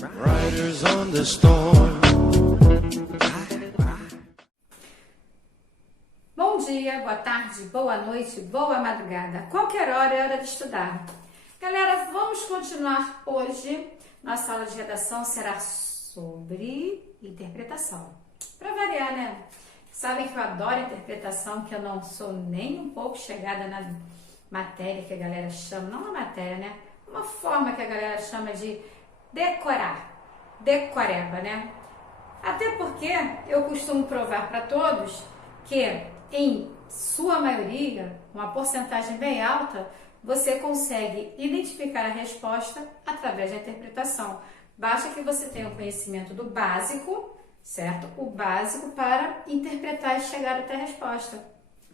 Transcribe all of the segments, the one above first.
Riders on the storm. Bom dia, boa tarde, boa noite, boa madrugada. Qualquer hora é hora de estudar. Galera, vamos continuar hoje. Nossa aula de redação será sobre interpretação. Para variar, né? Sabem que eu adoro interpretação, que eu não sou nem um pouco chegada na matéria que a galera chama, não uma matéria, né? Uma forma que a galera chama de decorar, decoreba, né? Até porque eu costumo provar para todos que, em sua maioria, uma porcentagem bem alta, você consegue identificar a resposta através da interpretação. Basta que você tenha o conhecimento do básico, certo? O básico para interpretar e chegar até a resposta,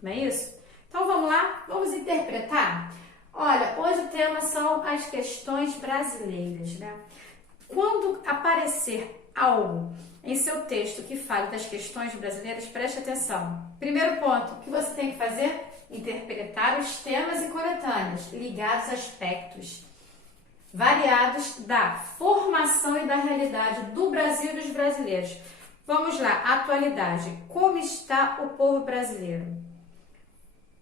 não é isso? Então vamos lá, vamos interpretar? Olha, hoje o tema são as questões brasileiras, né? Quando aparecer algo em seu texto que fale das questões brasileiras, preste atenção. Primeiro ponto, o que você tem que fazer? Interpretar os temas e coletâneas ligados a aspectos variados da formação e da realidade do Brasil e dos brasileiros. Vamos lá, atualidade. Como está o povo brasileiro?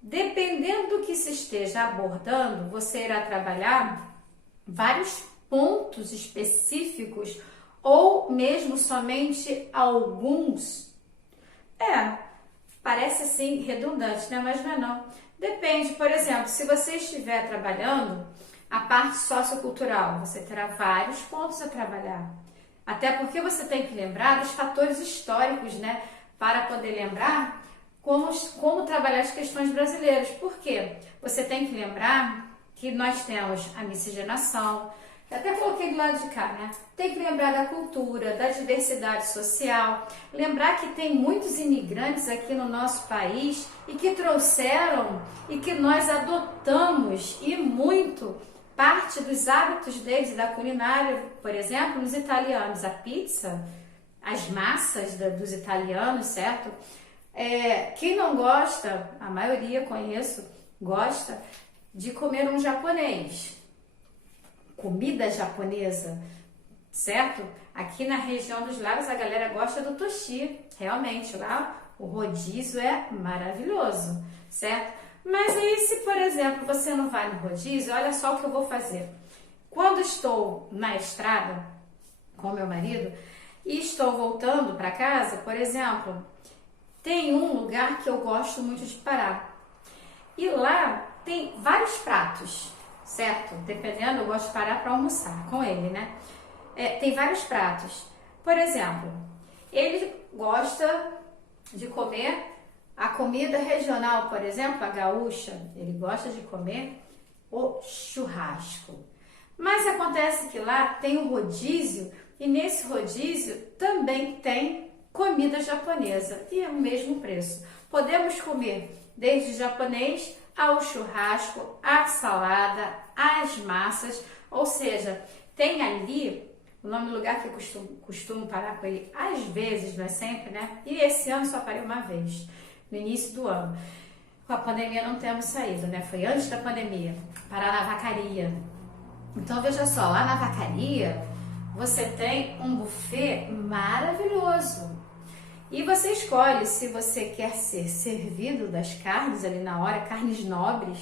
Dependendo do que se esteja abordando, você irá trabalhar vários pontos específicos ou mesmo somente alguns. Parece assim redundante, né? Mas não é não. Depende, por exemplo, se você estiver trabalhando a parte sociocultural, você terá vários pontos a trabalhar. Até porque você tem que lembrar dos fatores históricos, né? Para poder lembrar como trabalhar as questões brasileiras. Por quê? Você tem que lembrar que nós temos a miscigenação, até coloquei do lado de cá, né? Tem que lembrar da cultura, da diversidade social, lembrar que tem muitos imigrantes aqui no nosso país e que trouxeram e que nós adotamos e muito parte dos hábitos deles, da culinária, por exemplo, nos italianos, a pizza, as massas dos italianos, certo? Quem não gosta, a maioria conheço, gosta de comer um japonês. Comida japonesa, certo? Aqui na região dos lagos a galera gosta do sushi, realmente lá o rodízio é maravilhoso, certo? Mas aí se, por exemplo, você não vai no rodízio, olha só o que eu vou fazer. Quando estou na estrada com meu marido e estou voltando para casa, por exemplo, tem um lugar que eu gosto muito de parar. E lá tem vários pratos, certo? Dependendo, eu gosto de parar para almoçar com ele, né? Tem vários pratos. Por exemplo, ele gosta de comer a comida regional, por exemplo, a gaúcha. Ele gosta de comer o churrasco. Mas acontece que lá tem um rodízio e nesse rodízio também tem comida japonesa e é o mesmo preço. Podemos comer desde japonês ao churrasco, à salada, às massas, ou seja, tem ali o nome do lugar que eu costumo parar com ele, às vezes, não é sempre, né? E esse ano só parei uma vez, no início do ano. Com a pandemia não temos saído, né? Foi antes da pandemia, parar na vacaria. Então veja só, lá na vacaria você tem um buffet maravilhoso. E você escolhe se você quer ser servido das carnes ali na hora, carnes nobres,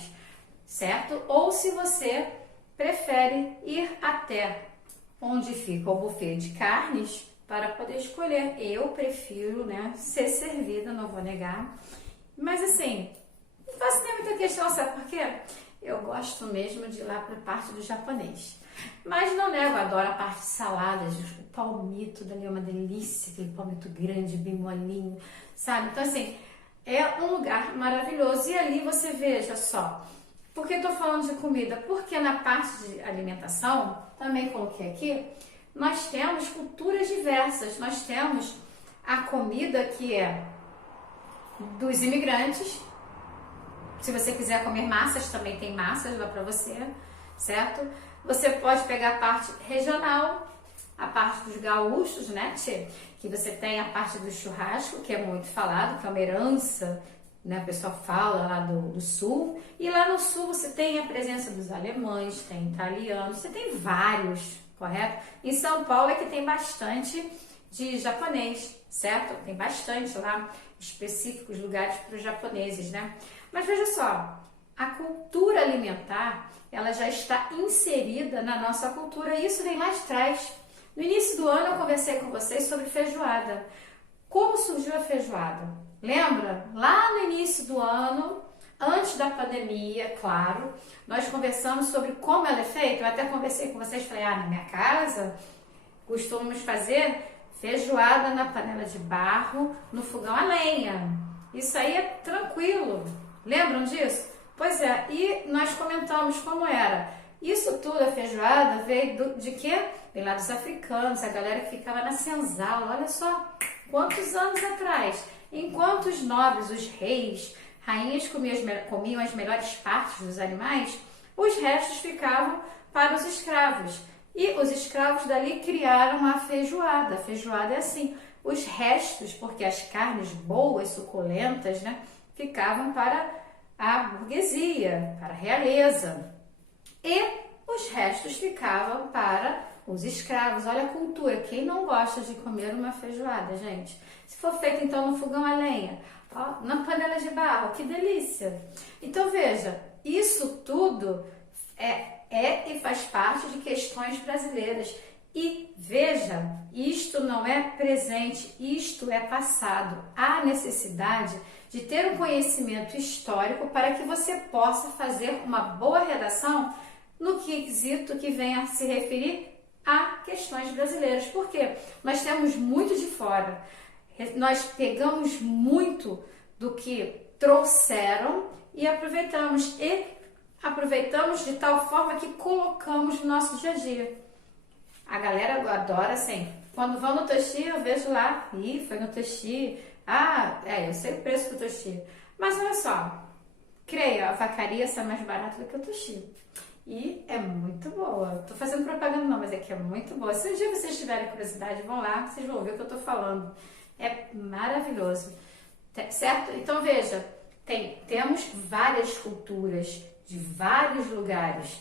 certo? Ou se você prefere ir até onde fica o buffet de carnes para poder escolher. Eu prefiro, né, ser servida, não vou negar. Mas assim, não faço nem muita questão, sabe por quê? Eu gosto mesmo de ir lá para a parte do japonês. Mas não nego, adoro a parte de saladas, o palmito dali é uma delícia, aquele palmito grande, bem molinho, sabe? Então assim, é um lugar maravilhoso. E ali você veja só, por que estou falando de comida? Porque na parte de alimentação, também coloquei aqui, nós temos culturas diversas, nós temos a comida que é dos imigrantes. Se você quiser comer massas, também tem massas lá para você, certo? Você pode pegar a parte regional, a parte dos gaúchos, né, tchê? Que você tem a parte do churrasco, que é muito falado, que é uma herança, né? O pessoal fala lá do sul. E lá no sul você tem a presença dos alemães, tem italianos, você tem vários correto? Em São Paulo é que tem bastante de japonês, certo? Tem bastante lá, específicos lugares para os japoneses, né? Mas veja só, a cultura alimentar, ela já está inserida na nossa cultura e isso vem lá de trás. No início do ano eu conversei com vocês sobre feijoada. Como surgiu a feijoada? Lembra? Lá no início do ano, antes da pandemia, claro, nós conversamos sobre como ela é feita. Eu até conversei com vocês, falei, na minha casa costumamos fazer feijoada na panela de barro, no fogão a lenha. Isso aí é tranquilo. Lembram disso? Pois é, e nós comentamos como era. Isso tudo, a feijoada, veio de quê? Vem lá dos africanos, a galera que ficava na senzala. Olha só, quantos anos atrás. Enquanto os nobres, os reis, rainhas comiam as melhores partes dos animais, os restos ficavam para os escravos. E os escravos dali criaram a feijoada. A feijoada é assim, os restos, porque as carnes boas, suculentas, né, ficavam para a burguesia, para a realeza. E os restos ficavam para os escravos. Olha a cultura, quem não gosta de comer uma feijoada, gente? Se for feita então no fogão a lenha, ó, na panela de barro, que delícia! Então veja, isso tudo é e faz parte de questões brasileiras. E veja, isto não é presente, isto é passado. Há necessidade de ter um conhecimento histórico para que você possa fazer uma boa redação no quesito que venha a se referir a questões brasileiras. Por quê? Nós temos muito de fora. Nós pegamos muito do que trouxeram e aproveitamos de tal forma que colocamos no nosso dia a dia. A galera adora assim, quando vão no Toshi eu vejo lá, foi no Toshi, eu sei o preço do Toshi, mas olha só, creia, a vacaria sai mais barata do que o Toshi. E é muito boa. Tô fazendo propaganda não, mas é que é muito boa. Se um dia vocês tiverem curiosidade, vão lá, vocês vão ver o que eu tô falando. É maravilhoso. Certo? Então veja, temos várias culturas de vários lugares.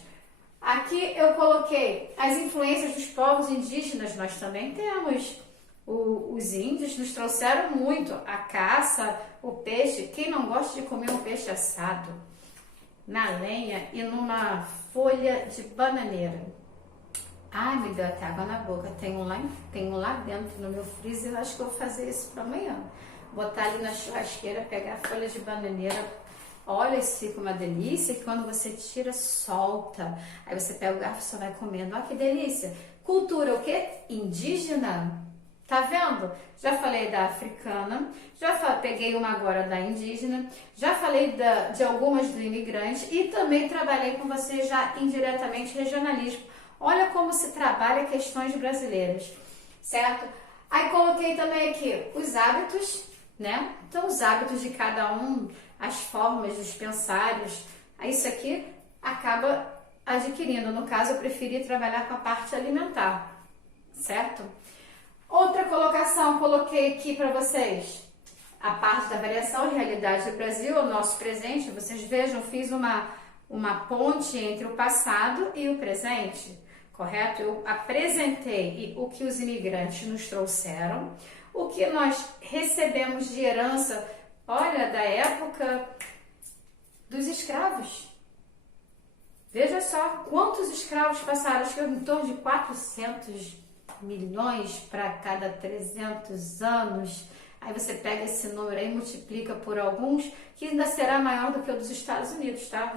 Aqui eu coloquei as influências dos povos indígenas, nós também temos. Os índios nos trouxeram muito a caça, o peixe. Quem não gosta de comer um peixe assado na lenha e numa folha de bananeira? Ai, me deu até água na boca. Tem um lá dentro no meu freezer. Eu acho que eu vou fazer isso para amanhã. Botar ali na churrasqueira, pegar a folha de bananeira. Olha, isso fica uma delícia. Que quando você tira, solta. Aí você pega o garfo e só vai comendo. Olha que delícia. Cultura o quê? Indígena. Tá vendo? Já falei da africana, peguei uma agora da indígena, já falei de algumas do imigrante e também trabalhei com você já indiretamente regionalismo. Olha como se trabalha questões brasileiras, certo? Aí coloquei também aqui os hábitos, né? Então os hábitos de cada um, as formas dos pensários, isso aqui acaba adquirindo. No caso, eu preferi trabalhar com a parte alimentar, certo? Outra colocação, coloquei aqui para vocês, a parte da variação e realidade do Brasil, o nosso presente. Vocês vejam, fiz uma ponte entre o passado e o presente, correto? Eu apresentei o que os imigrantes nos trouxeram, o que nós recebemos de herança, olha, da época dos escravos. Veja só quantos escravos passaram, acho que em torno de 400 milhões para cada 300 anos. Aí você pega esse número aí e multiplica por alguns, que ainda será maior do que o dos Estados Unidos, tá?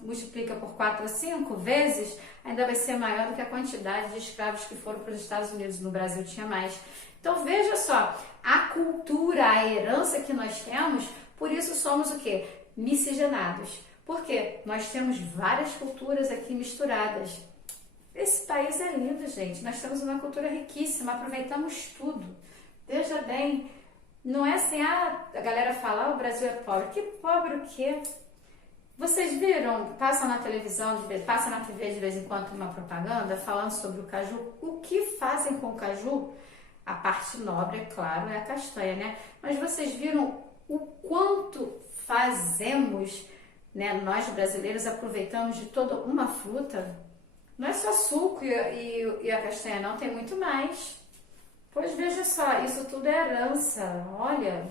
Multiplica por 4 a 5 vezes, ainda vai ser maior do que a quantidade de escravos que foram para os Estados Unidos. No Brasil tinha mais. Então veja só, a cultura, a herança que nós temos, por isso somos o quê? Miscigenados. Por quê? Nós temos várias culturas aqui misturadas. Esse país é lindo, gente. Nós temos uma cultura riquíssima, aproveitamos tudo. Veja bem, não é assim, a galera fala, o Brasil é pobre. Que pobre o quê? Vocês viram, passa na televisão, passa na TV de vez em quando uma propaganda falando sobre o caju. O que fazem com o caju? A parte nobre, é claro, é a castanha, né? Mas vocês viram o quanto fazemos, né? Nós brasileiros aproveitamos de toda uma fruta. Não é só suco e a castanha, não, tem muito mais. Pois veja só, isso tudo é herança. Olha,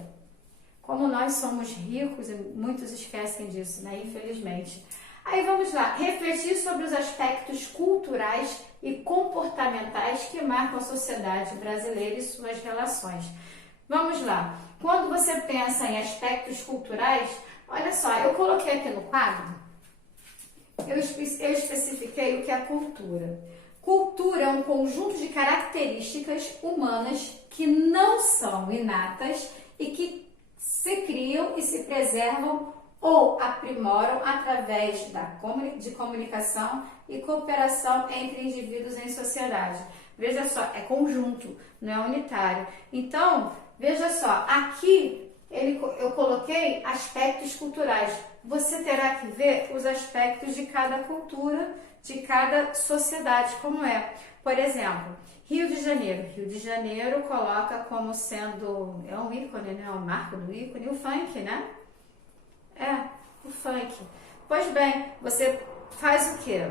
como nós somos ricos e muitos esquecem disso, né? Infelizmente. Aí vamos lá, refletir sobre os aspectos culturais e comportamentais que marcam a sociedade brasileira e suas relações. Vamos lá, quando você pensa em aspectos culturais, olha só, eu coloquei aqui no quadro, eu especifiquei o que é cultura. Cultura é um conjunto de características humanas que não são inatas e que se criam e se preservam ou aprimoram através de comunicação e cooperação entre indivíduos em sociedade. Veja só, é conjunto, não é unitário. Então, veja só, aqui eu coloquei aspectos culturais. Você terá que ver os aspectos de cada cultura, de cada sociedade, como é. Por exemplo, Rio de Janeiro. Rio de Janeiro coloca como sendo, é um ícone, né? O marco do ícone, o funk, né? É, o funk. Pois bem, você faz o quê?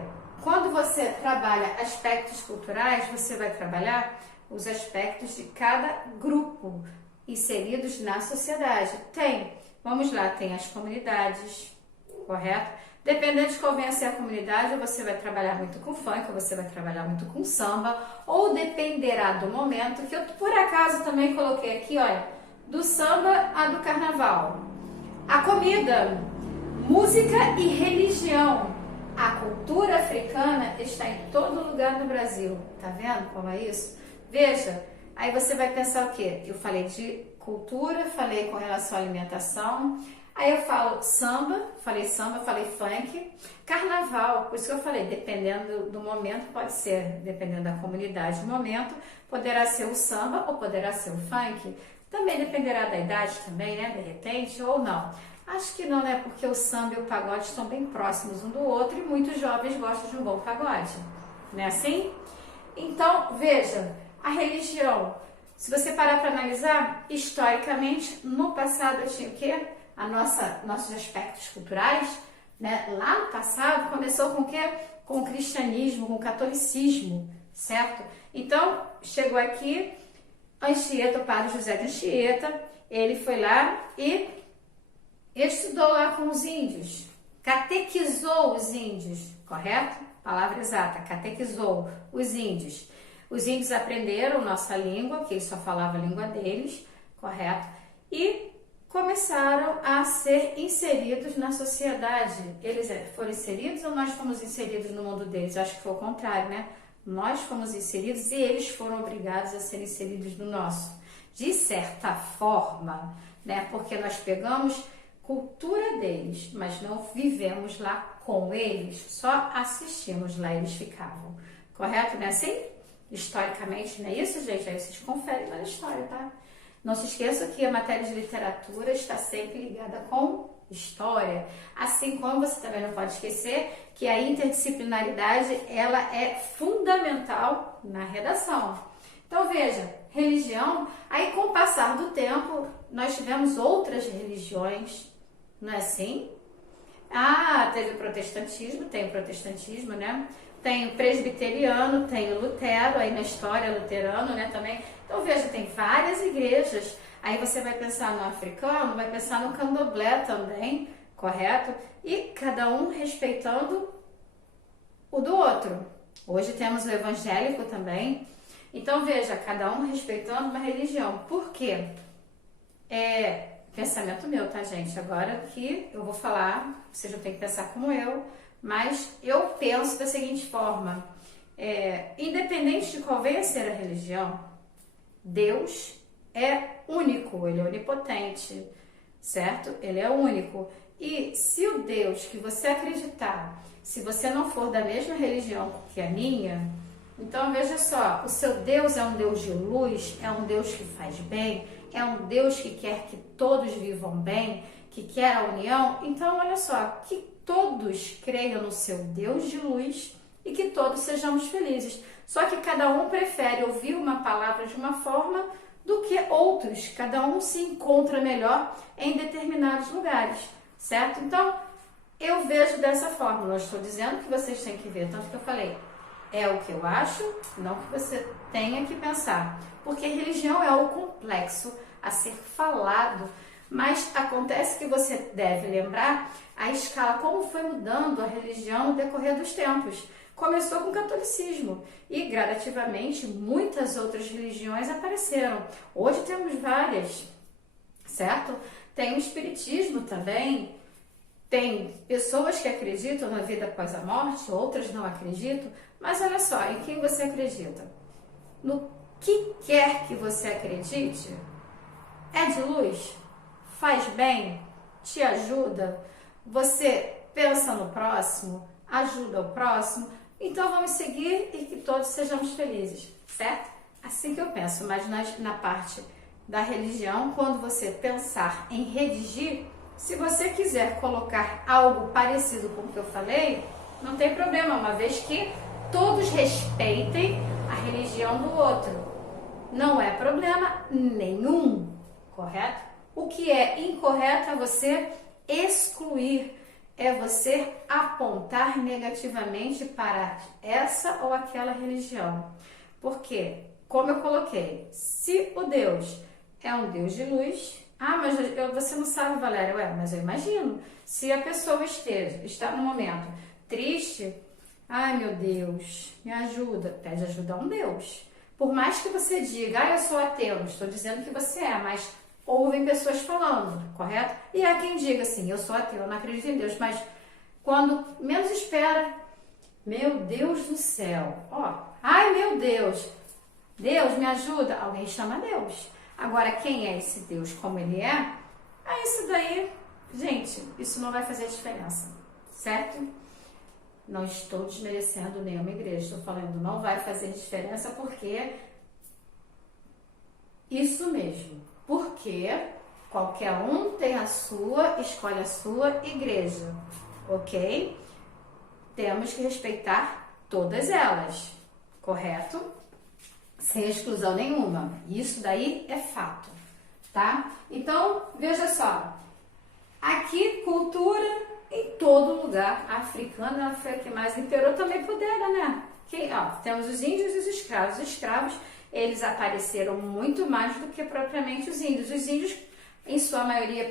Quando você trabalha aspectos culturais, você vai trabalhar os aspectos de cada grupo inseridos na sociedade. Vamos lá, tem as comunidades, correto? Dependendo de qual venha a ser a comunidade, você vai trabalhar muito com funk, ou você vai trabalhar muito com samba, ou dependerá do momento, que eu por acaso também coloquei aqui, olha, do samba a do carnaval. A comida, música e religião. A cultura africana está em todo lugar no Brasil. Tá vendo como é isso? Veja, aí você vai pensar o quê? Eu falei de cultura, falei com relação à alimentação. Aí eu falo samba, falei funk, carnaval, por isso que eu falei, dependendo do momento, pode ser, dependendo da comunidade do momento, poderá ser o samba ou poderá ser o funk. Também dependerá da idade também, né, de repente, ou não. Acho que não, né, porque o samba e o pagode estão bem próximos um do outro e muitos jovens gostam de um bom pagode, não é assim? Então, veja, a religião, se você parar para analisar, historicamente, no passado tinha o quê? Nossos aspectos culturais, né? Lá no passado começou com o quê? Com o cristianismo, com o catolicismo, certo? Então, chegou aqui Anchieta, o padre José de Anchieta, ele foi lá e estudou lá com os índios, catequizou os índios, correto? Palavra exata, catequizou os índios. Os índios aprenderam nossa língua, que eles só falavam a língua deles, correto? E começaram a ser inseridos na sociedade. Eles foram inseridos ou nós fomos inseridos no mundo deles? Eu acho que foi o contrário, né? Nós fomos inseridos e eles foram obrigados a ser inseridos no nosso. De certa forma, né? Porque nós pegamos cultura deles, mas não vivemos lá com eles, só assistimos lá, eles ficavam. Correto, né? Assim, historicamente, não é isso, gente? Aí vocês conferem na história, tá? Não se esqueça que a matéria de literatura está sempre ligada com história, assim como você também não pode esquecer que a interdisciplinaridade ela é fundamental na redação. Então veja, religião, aí com o passar do tempo nós tivemos outras religiões, não é assim? Ah, teve o protestantismo, tem o protestantismo, né? Tem o presbiteriano, tem o Lutero, aí na história luterano, né, também. Então, veja, tem várias igrejas. Aí você vai pensar no africano, vai pensar no candomblé também, correto? E cada um respeitando o do outro. Hoje temos o evangélico também. Então, veja, cada um respeitando uma religião. Por quê? É pensamento meu, tá, gente? Agora que eu vou falar, vocês não tem que pensar como eu, mas eu penso da seguinte forma, independente de qual venha a ser a religião, Deus é único, Ele é onipotente, certo? Ele é único. E se o Deus que você acreditar, se você não for da mesma religião que a minha, então veja só, o seu Deus é um Deus de luz, é um Deus que faz bem, é um Deus que quer que todos vivam bem, que quer a união. Então olha só, que todos creiam no seu Deus de luz e que todos sejamos felizes. Só que cada um prefere ouvir uma palavra de uma forma do que outros. Cada um se encontra melhor em determinados lugares, certo? Então, eu vejo dessa forma. Não estou dizendo que vocês têm que ver, tanto que eu falei, é o que eu acho, não que você tenha que pensar. Porque religião é algo complexo a ser falado, mas acontece que você deve lembrar a escala, como foi mudando a religião no decorrer dos tempos. Começou com o catolicismo e gradativamente muitas outras religiões apareceram. Hoje temos várias, certo? Tem o espiritismo também, tem pessoas que acreditam na vida após a morte, outras não acreditam, mas olha só, em quem você acredita? No que quer que você acredite, é de luz? Faz bem? Te ajuda? Você pensa no próximo? Ajuda o próximo? Então vamos seguir e que todos sejamos felizes, certo? Assim que eu penso, mas na parte da religião, quando você pensar em redigir, se você quiser colocar algo parecido com o que eu falei, não tem problema, uma vez que todos respeitem a religião do outro. Não é problema nenhum, correto? O que é incorreto é você excluir, é você apontar negativamente para essa ou aquela religião. Porque, como eu coloquei, se o Deus é um Deus de luz, mas você não sabe, Valéria, mas eu imagino, se a pessoa está no momento triste, ai meu Deus, me ajuda, pede ajuda a um Deus. Por mais que você diga, eu sou ateu, não estou dizendo que você é, mas ouvem pessoas falando, correto? E há quem diga assim, eu sou ateu, eu não acredito em Deus, mas quando menos espera, meu Deus do céu, ai meu Deus, Deus me ajuda, alguém chama Deus. Agora, quem é esse Deus, como ele é, isso daí, gente, isso não vai fazer diferença, certo? Não estou desmerecendo nenhuma igreja, estou falando não vai fazer diferença porque isso mesmo, porque qualquer um tem a sua, escolhe a sua igreja, ok? Temos que respeitar todas elas, correto? Sem exclusão nenhuma. Isso daí é fato, tá? Então, veja só. Aqui, cultura em todo lugar. A africana foi a que mais imperou, também pudera, né? Temos os índios e os escravos. Os escravos, eles apareceram muito mais do que propriamente os índios. Os índios, em sua maioria,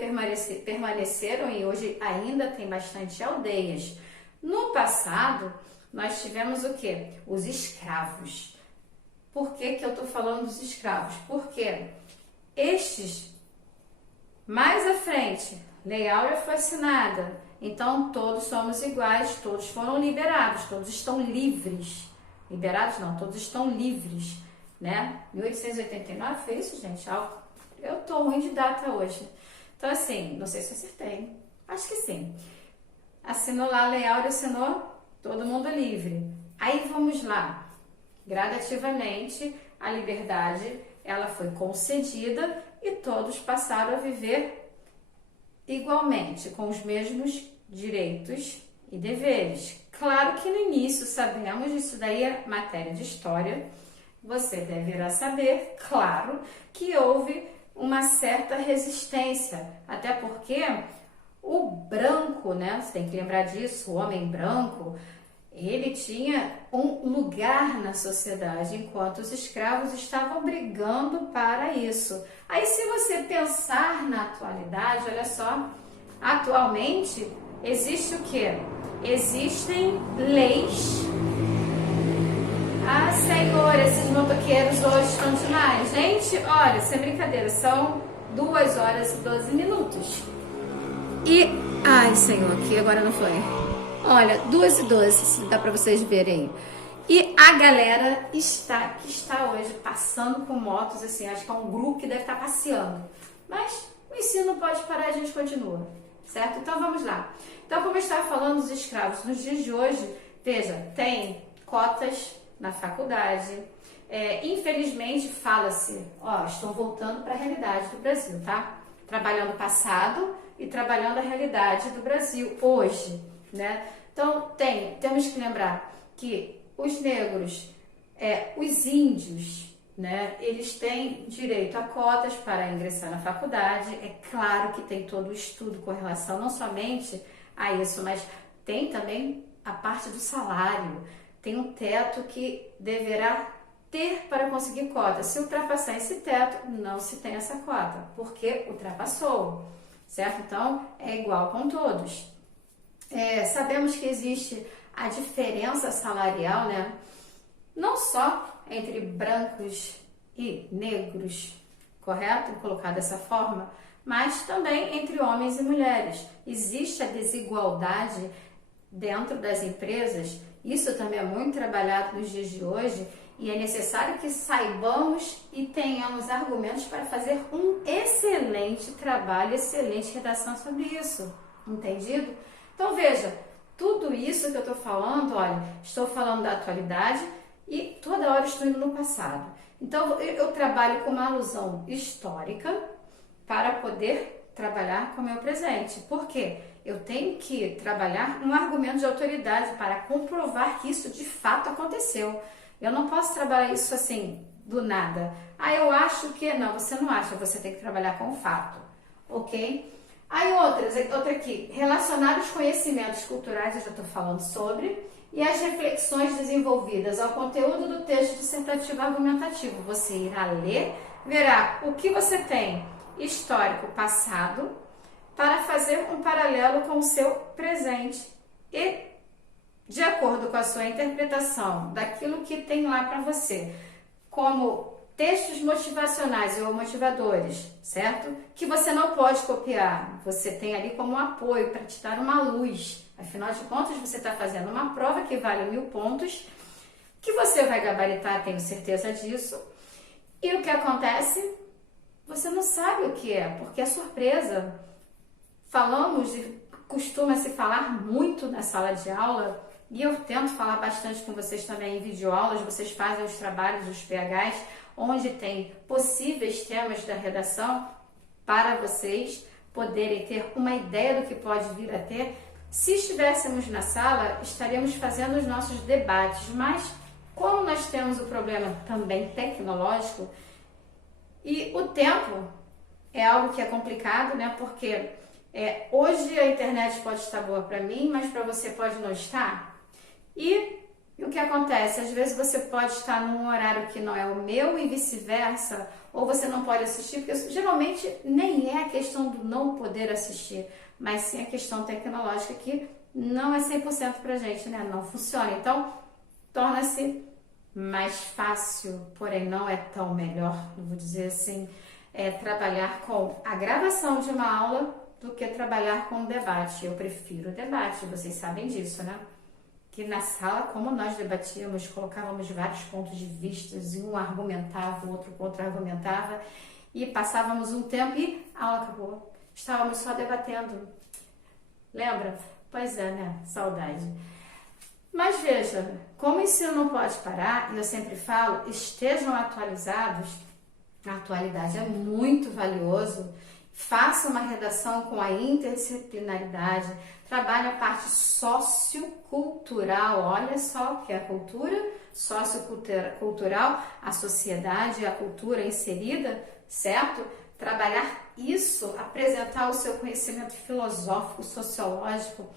permaneceram e hoje ainda tem bastante aldeias. No passado, nós tivemos o quê? Os escravos. Por que eu estou falando dos escravos? Porque estes, mais à frente, Lei Áurea foi assinada, então todos somos iguais, todos foram liberados, todos estão livres. Liberados não, todos estão livres, né? 1889 foi isso, gente? Eu estou ruim de data hoje. Então, assim, não sei se acertei, acho que sim. Assinou lá a Lei Áurea, assinou, todo mundo livre. Aí vamos lá. Gradativamente, a liberdade ela foi concedida e todos passaram a viver igualmente, com os mesmos direitos e deveres. Claro que no início sabemos, isso daí é matéria de história, você deverá saber, claro, que houve uma certa resistência, até porque o branco, né, você tem que lembrar disso, o homem branco, ele tinha um lugar na sociedade, enquanto os escravos estavam brigando para isso. Aí, se você pensar na atualidade, olha só, atualmente existe o quê? Existem leis. Senhor, esses motoqueiros hoje estão demais. Gente, olha, sem brincadeira, são 2 horas e 12 minutos. Senhor, aqui agora não foi. Olha, 2h12, se dá para vocês verem. E a galera que está hoje passando com motos, assim, acho que é um grupo que deve estar passeando. Mas o ensino não pode parar, a gente continua, certo? Então vamos lá. Então, como eu estava falando dos escravos, nos dias de hoje, veja, tem cotas na faculdade. Infelizmente, fala-se, estão voltando para a realidade do Brasil, tá? Trabalhando o passado e trabalhando a realidade do Brasil hoje, né? Então, temos que lembrar que os negros, os índios, né, eles têm direito a cotas para ingressar na faculdade. É claro que tem todo o estudo com relação não somente a isso, mas tem também a parte do salário. tem um teto que deverá ter para conseguir cota. Se ultrapassar esse teto, não se tem essa cota, porque ultrapassou, certo? Então, é igual com todos. Sabemos que existe a diferença salarial, né? Não só entre brancos e negros, correto? Colocar dessa forma, mas também entre homens e mulheres. Existe a desigualdade dentro das empresas. Isso também é muito trabalhado nos dias de hoje e é necessário que saibamos e tenhamos argumentos para fazer um excelente trabalho, excelente redação sobre isso. Entendido? Então veja, tudo isso que eu estou falando, olha, estou falando da atualidade e toda hora estou indo no passado. Então eu trabalho com uma alusão histórica para poder trabalhar com o meu presente. Por quê? Eu tenho que trabalhar um argumento de autoridade para comprovar que isso de fato aconteceu. Eu não posso trabalhar isso assim, do nada. Eu acho que... Não, você não acha, você tem que trabalhar com o fato, ok? Aí outra aqui, relacionar os conhecimentos culturais, eu já estou falando sobre, e as reflexões desenvolvidas ao conteúdo do texto dissertativo argumentativo. Você irá ler, verá o que você tem histórico passado para fazer um paralelo com o seu presente e, de acordo com a sua interpretação daquilo que tem lá para você, como textos motivacionais ou motivadores, certo? Que você não pode copiar, você tem ali como um apoio para te dar uma luz. Afinal de contas, você está fazendo uma prova que vale 1000 pontos, que você vai gabaritar, tenho certeza disso. E o que acontece? Você não sabe o que é, porque é surpresa. Costuma-se falar muito na sala de aula, e eu tento falar bastante com vocês também em videoaulas, vocês fazem os trabalhos dos PHs, onde tem possíveis temas da redação para vocês poderem ter uma ideia do que pode vir a ter. Se estivéssemos na sala, estaríamos fazendo os nossos debates, mas como nós temos o problema também tecnológico, e o tempo é algo que é complicado, né? Porque hoje a internet pode estar boa para mim, mas para você pode não estar. E o que acontece? Às vezes você pode estar num horário que não é o meu e vice-versa, ou você não pode assistir, porque geralmente nem é a questão do não poder assistir, mas sim a questão tecnológica que não é 100% pra gente, né? Não funciona. Então, torna-se mais fácil, porém não é tão melhor, vou dizer assim, trabalhar com a gravação de uma aula do que trabalhar com o debate. Eu prefiro o debate, vocês sabem disso, né? Que na sala, como nós debatíamos, colocávamos vários pontos de vista, e um argumentava, o outro contra-argumentava, e passávamos um tempo e a aula acabou. Estávamos só debatendo. Lembra? Pois é, né? Saudade. Mas veja, como o ensino não pode parar, e eu sempre falo, estejam atualizados, a atualidade é muito valioso, faça uma redação com a interdisciplinaridade, trabalhe a parte sociocultural, olha só o que é a cultura, sociocultural, a sociedade, a cultura inserida, certo? Trabalhar isso, apresentar o seu conhecimento filosófico, sociológico,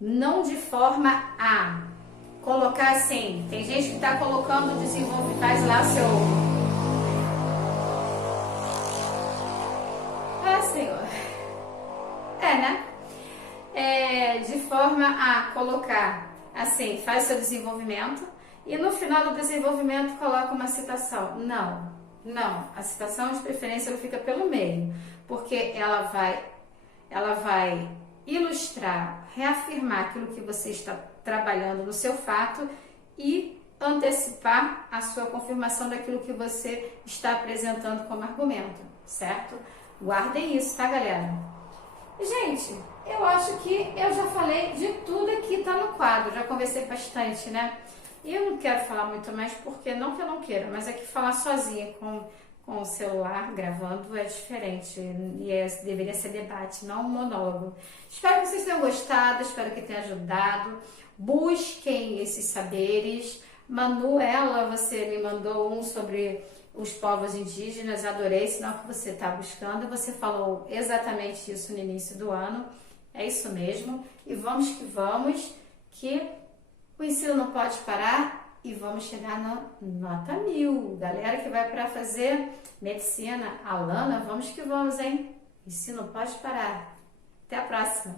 não de forma a colocar assim, tem gente que está colocando, desenvolve, faz lá seu... Senhor. Né? De forma a colocar assim, faz seu desenvolvimento e no final do desenvolvimento coloca uma citação. Não, a citação de preferência ela fica pelo meio, porque ela vai ilustrar, reafirmar aquilo que você está trabalhando no seu fato e antecipar a sua confirmação daquilo que você está apresentando como argumento, certo? Guardem isso, tá, galera? Gente, eu acho que eu já falei de tudo aqui, tá no quadro, já conversei bastante, né? E eu não quero falar muito mais, porque não que eu não queira, mas é que falar sozinha com o celular gravando é diferente e deveria ser debate, não um monólogo. Espero que vocês tenham gostado, espero que tenha ajudado. Busquem esses saberes. Manuela, você me mandou um sobre os povos indígenas, adorei, sinal que você está buscando. Você falou exatamente isso no início do ano, é isso mesmo. E vamos que O ensino não pode parar e vamos chegar na nota 1000. Galera que vai para fazer medicina, Alana, vamos que vamos, hein? O ensino não pode parar. Até a próxima!